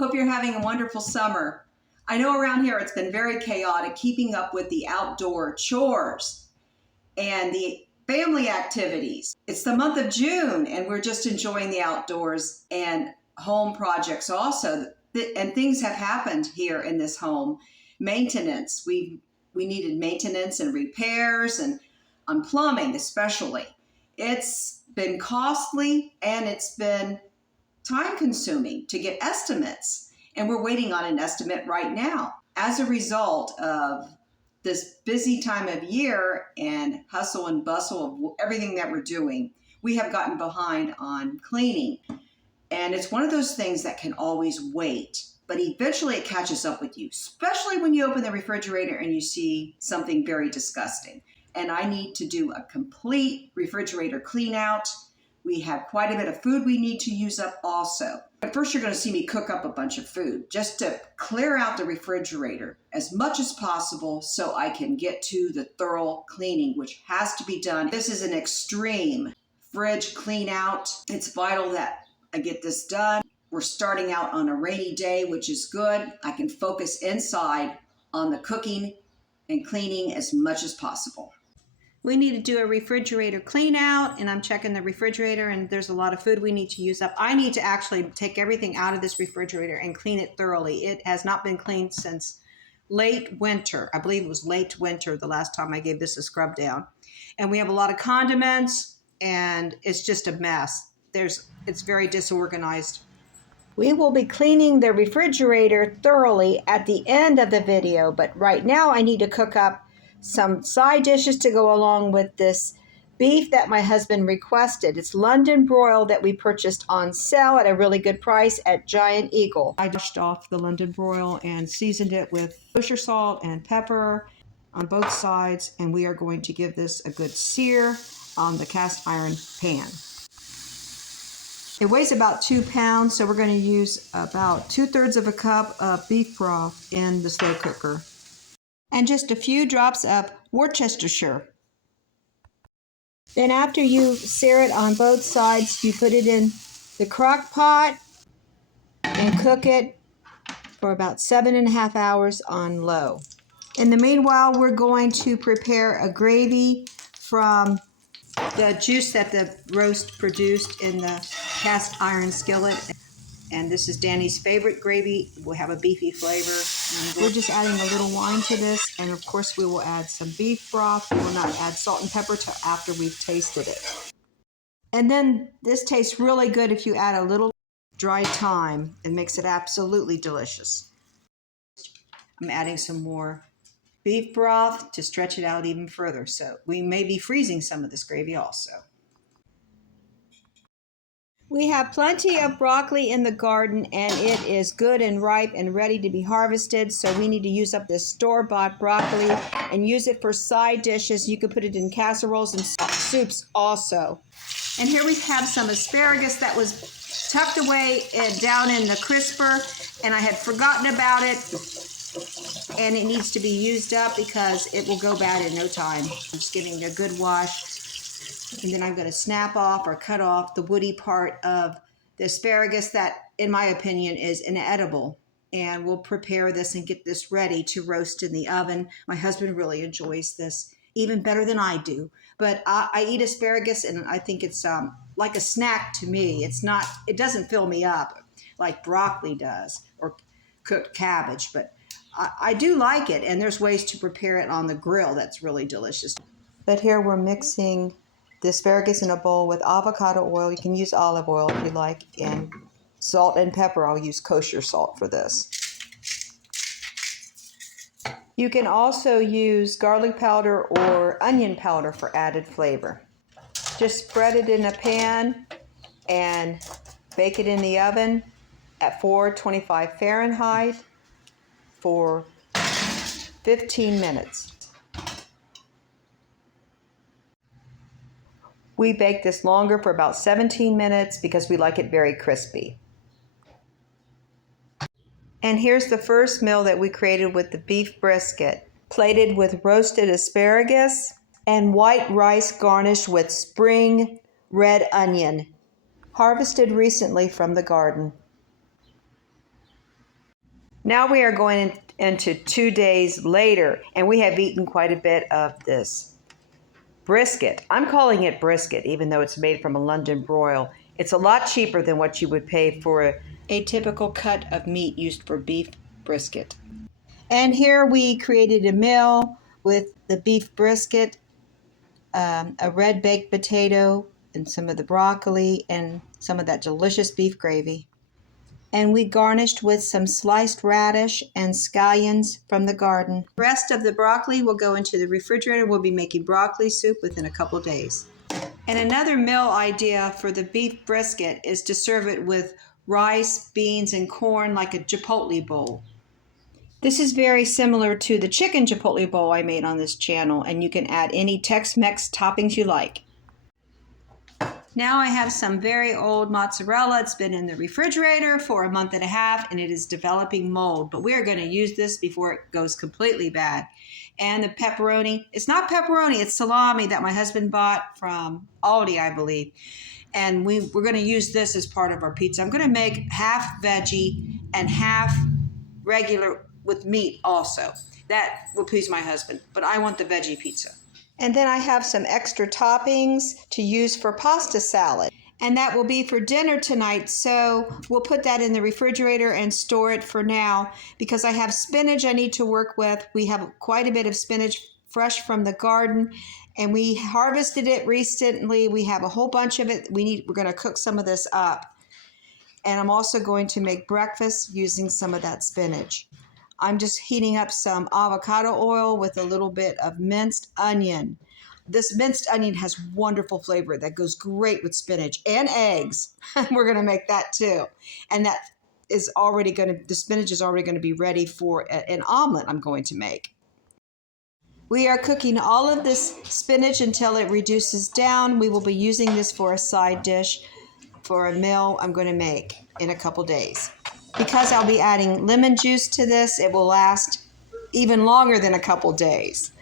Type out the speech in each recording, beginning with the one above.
Hope you're having a wonderful summer. I know around here it's been very chaotic keeping up with the outdoor chores and the family activities. It's the month of June and we're just enjoying the outdoors and home projects also. And things have happened here in this home. Maintenance. We needed maintenance and repairs and on plumbing especially. It's been costly and it's been time consuming to get estimates. And we're waiting on an estimate right now. As a result of this busy time of year and hustle and bustle of everything that we're doing, we have gotten behind on cleaning. And it's one of those things that can always wait, but eventually it catches up with you, especially when you open the refrigerator and you see something very disgusting. And I need to do a complete refrigerator clean out. We have quite a bit of food we need to use up also. But first you're going to see me cook up a bunch of food just to clear out the refrigerator as much as possible so I can get to the thorough cleaning, which has to be done. This is an extreme fridge clean out. It's vital that I get this done. We're starting out on a rainy day, which is good. I can focus inside on the cooking and cleaning as much as possible. We need to do a refrigerator clean out, and I'm checking the refrigerator, and there's a lot of food we need to use up. I need to actually take everything out of this refrigerator and clean it thoroughly. It has not been cleaned since late winter. I believe it was late winter the last time I gave this a scrub down. And we have a lot of condiments, and it's just a mess. It's very disorganized. We will be cleaning the refrigerator thoroughly at the end of the video, but right now I need to cook up some side dishes to go along with this beef that my husband requested. It's London broil that we purchased on sale at a really good price at Giant Eagle. I washed off the London broil and seasoned it with kosher salt and pepper on both sides, and we are going to give this a good sear on the cast iron pan. It weighs about 2 pounds, so we're going to use about 2/3 of a cup of beef broth in the slow cooker. And just a few drops of Worcestershire. Then after you sear it on both sides, you put it in the Crock-Pot and cook it for about 7.5 hours on low. In the meanwhile, we're going to prepare a gravy from the juice that the roast produced in the cast iron skillet. And this is Danny's favorite gravy. We'll have a beefy flavor. And we're just adding a little wine to this. And of course, we will add some beef broth. We will not add salt and pepper till after we've tasted it. And then this tastes really good if you add a little dried thyme. It makes it absolutely delicious. I'm adding some more beef broth to stretch it out even further. So we may be freezing some of this gravy also. We have plenty of broccoli in the garden, and it is good and ripe and ready to be harvested. So we need to use up this store-bought broccoli and use it for side dishes. You could put it in casseroles and soups also. And here we have some asparagus that was tucked away down in the crisper, and I had forgotten about it. And it needs to be used up because it will go bad in no time. I'm just giving it a good wash. And then I'm going to snap off or cut off the woody part of the asparagus that, in my opinion, is inedible. And we'll prepare this and get this ready to roast in the oven. My husband really enjoys this, even better than I do. But I eat asparagus, and I think it's like a snack to me. It doesn't fill me up like broccoli does or cooked cabbage. But I do like it, and there's ways to prepare it on the grill that's really delicious. But here we're mixing the asparagus in a bowl with avocado oil. You can use olive oil if you like, and salt and pepper. I'll use kosher salt for this. You can also use garlic powder or onion powder for added flavor. Just spread it in a pan and bake it in the oven at 425 Fahrenheit for 15 minutes. We bake this longer for about 17 minutes because we like it very crispy. And here's the first meal that we created with the beef brisket, plated with roasted asparagus and white rice garnished with spring red onion, harvested recently from the garden. Now we are going into 2 days later, and we have eaten quite a bit of this brisket. I'm calling it brisket, even though it's made from a London broil. It's a lot cheaper than what you would pay for a typical cut of meat used for beef brisket. And here we created a meal with the beef brisket, a red baked potato, and some of the broccoli, and some of that delicious beef gravy. And we garnished with some sliced radish and scallions from the garden. The rest of the broccoli will go into the refrigerator. We'll be making broccoli soup within a couple of days. And another meal idea for the beef brisket is to serve it with rice, beans, and corn like a chipotle bowl. This is very similar to the chicken chipotle bowl I made on this channel, and you can add any Tex-Mex toppings you like. Now I have some very old mozzarella. It's been in the refrigerator for a month and a half, and it is developing mold, but we're going to use this before it goes completely bad. And the pepperoni, it's not pepperoni, it's salami that my husband bought from Aldi, I believe. And we're going to use this as part of our pizza. I'm going to make half veggie and half regular with meat also. That will please my husband, but I want the veggie pizza. And then I have some extra toppings to use for pasta salad. And that will be for dinner tonight, so we'll put that in the refrigerator and store it for now because I have spinach I need to work with. We have quite a bit of spinach fresh from the garden, and we harvested it recently. We have a whole bunch of it. We're going to cook some of this up. And I'm also going to make breakfast using some of that spinach. I'm just heating up some avocado oil with a little bit of minced onion. This minced onion has wonderful flavor that goes great with spinach and eggs. We're going to make that too. And that is already the spinach is already going to be ready for an omelet I'm going to make. We are cooking all of this spinach until it reduces down. We will be using this for a side dish for a meal I'm going to make in a couple days. Because I'll be adding lemon juice to this, it will last even longer than a couple days.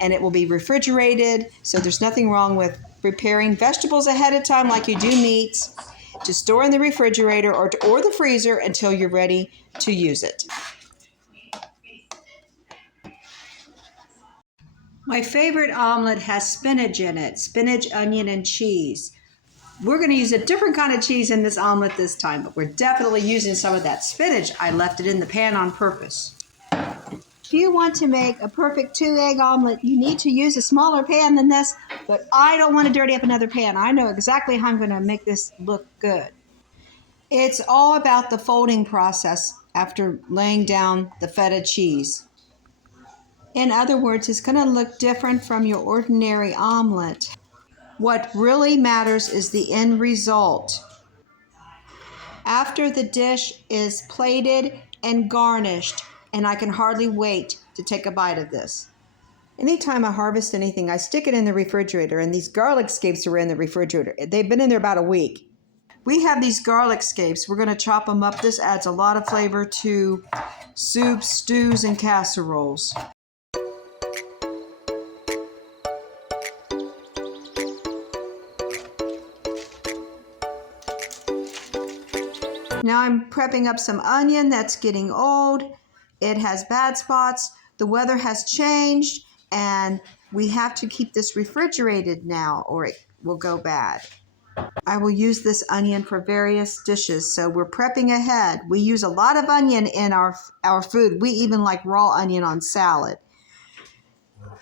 And it will be refrigerated, so there's nothing wrong with preparing vegetables ahead of time like you do meats to store in the refrigerator or the freezer until you're ready to use it. My favorite omelet has spinach in it, spinach, onion, and cheese. We're going to use a different kind of cheese in this omelet this time, but we're definitely using some of that spinach. I left it in the pan on purpose. If you want to make a perfect 2-egg omelet, you need to use a smaller pan than this, but I don't want to dirty up another pan. I know exactly how I'm going to make this look good. It's all about the folding process after laying down the feta cheese. In other words, it's going to look different from your ordinary omelet. What really matters is the end result. After the dish is plated and garnished, and I can hardly wait to take a bite of this. Anytime I harvest anything, I stick it in the refrigerator, and these garlic scapes are in the refrigerator. They've been in there about a week. We have these garlic scapes. We're going to chop them up. This adds a lot of flavor to soups, stews, and casseroles. Now I'm prepping up some onion that's getting old. It has bad spots. The weather has changed, and we have to keep this refrigerated now or it will go bad. I will use this onion for various dishes, so we're prepping ahead. We use a lot of onion in our food. We even like raw onion on salad.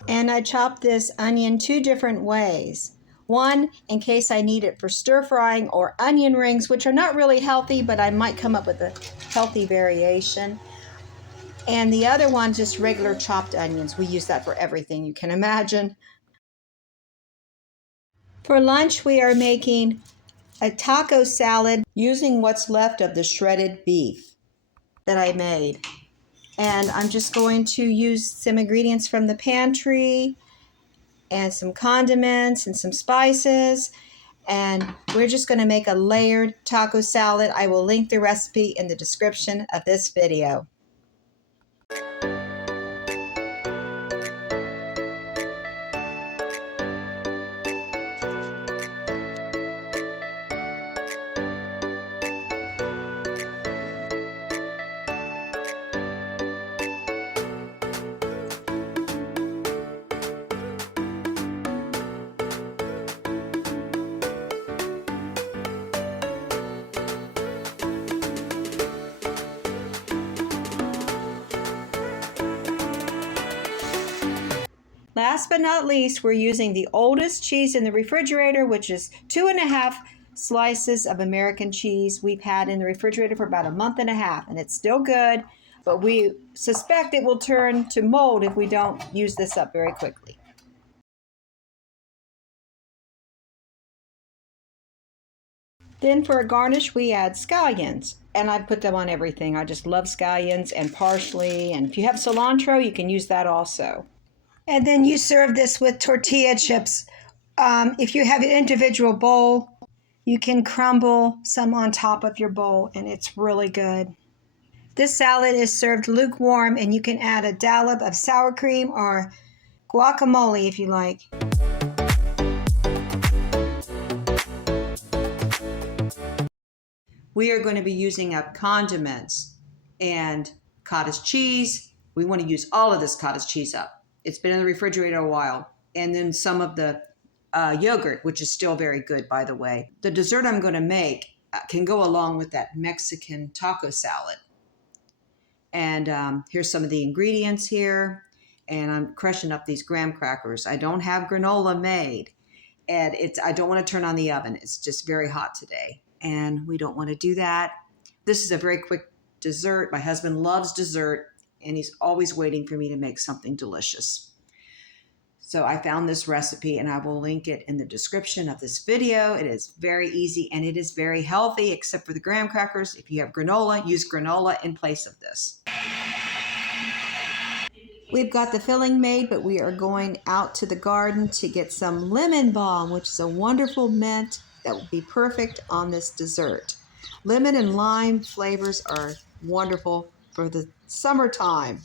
And I chop this onion 2 different ways. One, in case I need it for stir frying or onion rings, which are not really healthy, but I might come up with a healthy variation. And the other one, just regular chopped onions. We use that for everything you can imagine. For lunch, we are making a taco salad using what's left of the shredded beef that I made. And I'm just going to use some ingredients from the pantry and some condiments and some spices. And we're just going to make a layered taco salad. I will link the recipe in the description of this video. Last but not least, we're using the oldest cheese in the refrigerator, which is 2.5 slices of American cheese we've had in the refrigerator for about a month and a half, and it's still good, but we suspect it will turn to mold if we don't use this up very quickly. Then for a garnish, we add scallions, and I put them on everything. I just love scallions and parsley, and if you have cilantro, you can use that also. And then you serve this with tortilla chips. If you have an individual bowl, you can crumble some on top of your bowl, and it's really good. This salad is served lukewarm, and you can add a dollop of sour cream or guacamole if you like. We are going to be using up condiments and cottage cheese. We want to use all of this cottage cheese up. It's been in the refrigerator a while. And then some of the yogurt, which is still very good, by the way. The dessert I'm going to make can go along with that Mexican taco salad. And here's some of the ingredients here. And I'm crushing up these graham crackers. I don't have granola made. And I don't want to turn on the oven. It's just very hot today. And we don't want to do that. This is a very quick dessert. My husband loves dessert, and he's always waiting for me to make something delicious. So I found this recipe, and I will link it in the description of this video. It is very easy, and it is very healthy, except for the graham crackers. If you have granola, use granola in place of this. We've got the filling made, but we are going out to the garden to get some lemon balm, which is a wonderful mint that will be perfect on this dessert. Lemon and lime flavors are wonderful for the summertime.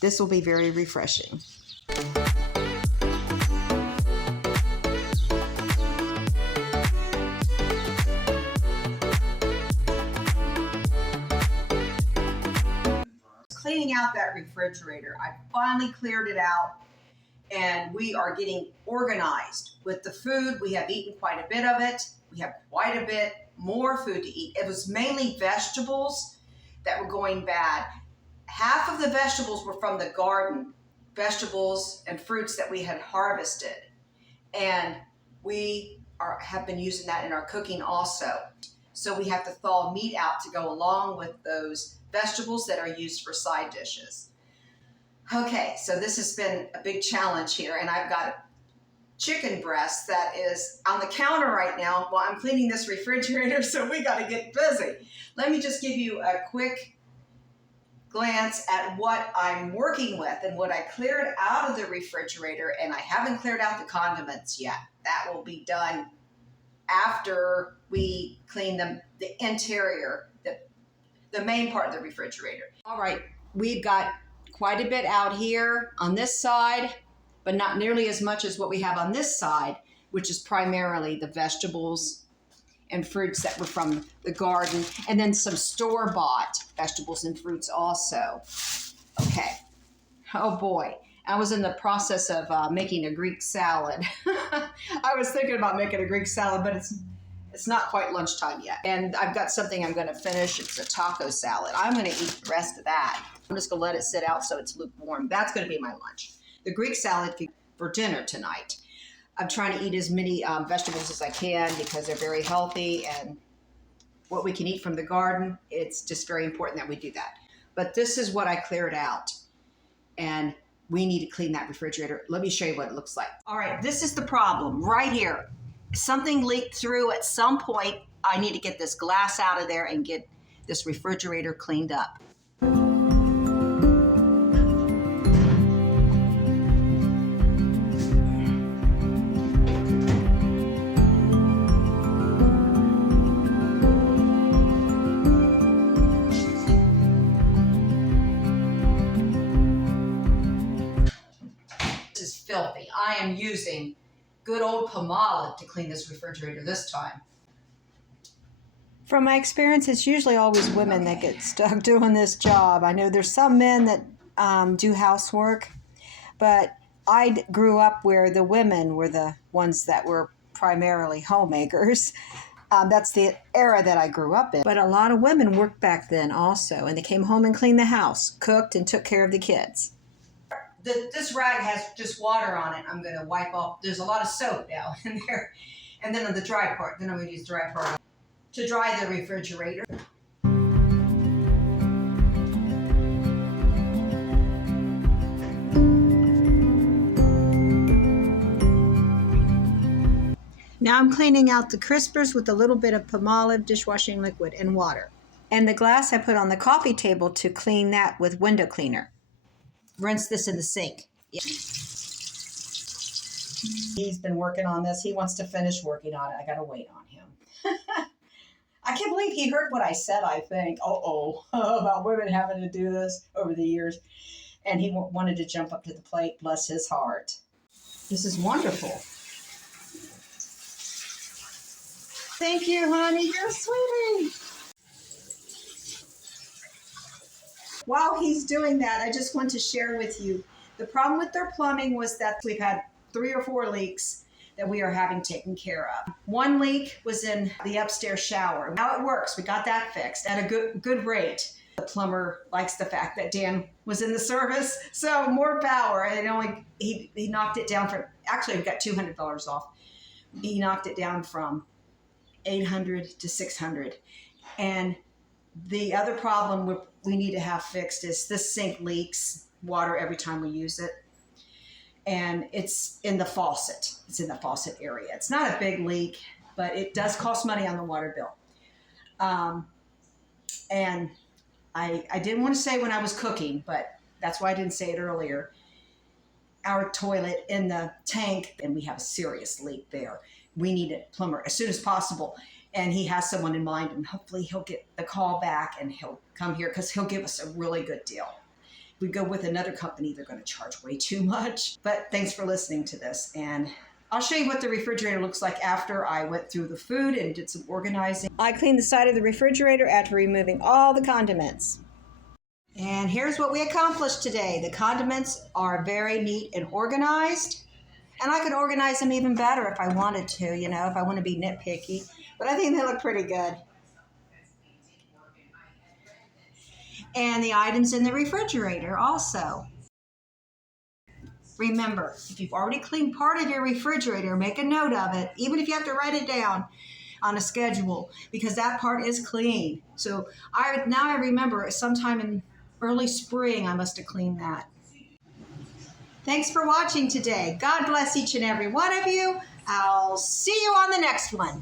This will be very refreshing. Cleaning out that refrigerator. I finally cleared it out, and we are getting organized with the food. We have eaten quite a bit of it. We have quite a bit more food to eat. It was mainly vegetables that were going bad. Half of the vegetables were from the garden, vegetables and fruits that we had harvested. And we have been using that in our cooking also. So we have to thaw meat out to go along with those vegetables that are used for side dishes. Okay, so this has been a big challenge here, and I've got a chicken breast that is on the counter right now while I'm cleaning this refrigerator, so we got to get busy. Let me just give you a quick glance at what I'm working with and what I cleared out of the refrigerator, and I haven't cleared out the condiments yet. That will be done after we clean the interior, the main part of the refrigerator. All right, we've got quite a bit out here on this side, but not nearly as much as what we have on this side, which is primarily the vegetables and fruits that were from the garden, and then some store-bought vegetables and fruits also. Okay. Oh boy. I was in the process of making a Greek salad. I was thinking about making a Greek salad, but it's not quite lunchtime yet. And I've got something I'm going to finish. It's a taco salad. I'm going to eat the rest of that. I'm just going to let it sit out so it's lukewarm. That's going to be my lunch. The Greek salad for dinner tonight. I'm trying to eat as many vegetables as I can because they're very healthy, and what we can eat from the garden, it's just very important that we do that. But this is what I cleared out, and we need to clean that refrigerator. Let me show you what it looks like. All right, this is the problem right here. Something leaked through at some point. I need to get this glass out of there and get this refrigerator cleaned up. This is filthy. I am using good old Palmolive to clean this refrigerator this time. From my experience, it's usually always women that get stuck doing this job. I know there's some men that do housework, but I grew up where the women were the ones that were primarily homemakers. That's the era that I grew up in. But a lot of women worked back then also, and they came home and cleaned the house, cooked, and took care of the kids. this rag has just water on it. I'm going to wipe off. There's a lot of soap now in there. And then on the dry part, then I'm going to use the dry part to dry the refrigerator. Now I'm cleaning out the crispers with a little bit of Palmolive dishwashing liquid and water. And the glass I put on the coffee table to clean that with window cleaner. Rinse this in the sink. Yeah. He's been working on this. He wants to finish working on it. I got to wait on him. I can't believe he heard what I said, I think. About women having to do this over the years. And he wanted to jump up to the plate. Bless his heart. This is wonderful. Thank you, honey. You're a sweetie. While he's doing that, I just want to share with you, the problem with their plumbing was that we've had 3 or 4 leaks that we are having taken care of. One leak was in the upstairs shower. Now it works. We got that fixed at a good rate. The plumber likes the fact that Dan was in the service, so more power. And he knocked it down from, actually we got $200 off. He knocked it down from $800 to $600. And the other problem we need to have fixed is this sink leaks water every time we use it. And it's in the faucet. It's in the faucet area. It's not a big leak, but it does cost money on the water bill. And I didn't want to say when I was cooking, but that's why I didn't say it earlier. Our toilet in the tank, and we have a serious leak there. We need a plumber as soon as possible. And he has someone in mind, and hopefully he'll get the call back and he'll come here because he'll give us a really good deal. If we go with another company, they're going to charge way too much. But thanks for listening to this. And I'll show you what the refrigerator looks like after I went through the food and did some organizing. I cleaned the side of the refrigerator after removing all the condiments. And here's what we accomplished today. The condiments are very neat and organized. And I could organize them even better if I wanted to, if I want to be nitpicky. But I think they look pretty good. And the items in the refrigerator also. Remember, if you've already cleaned part of your refrigerator, make a note of it, even if you have to write it down on a schedule, because that part is clean. So now I remember sometime in early spring, I must have cleaned that. Thanks for watching today. God bless each and every one of you. I'll see you on the next one.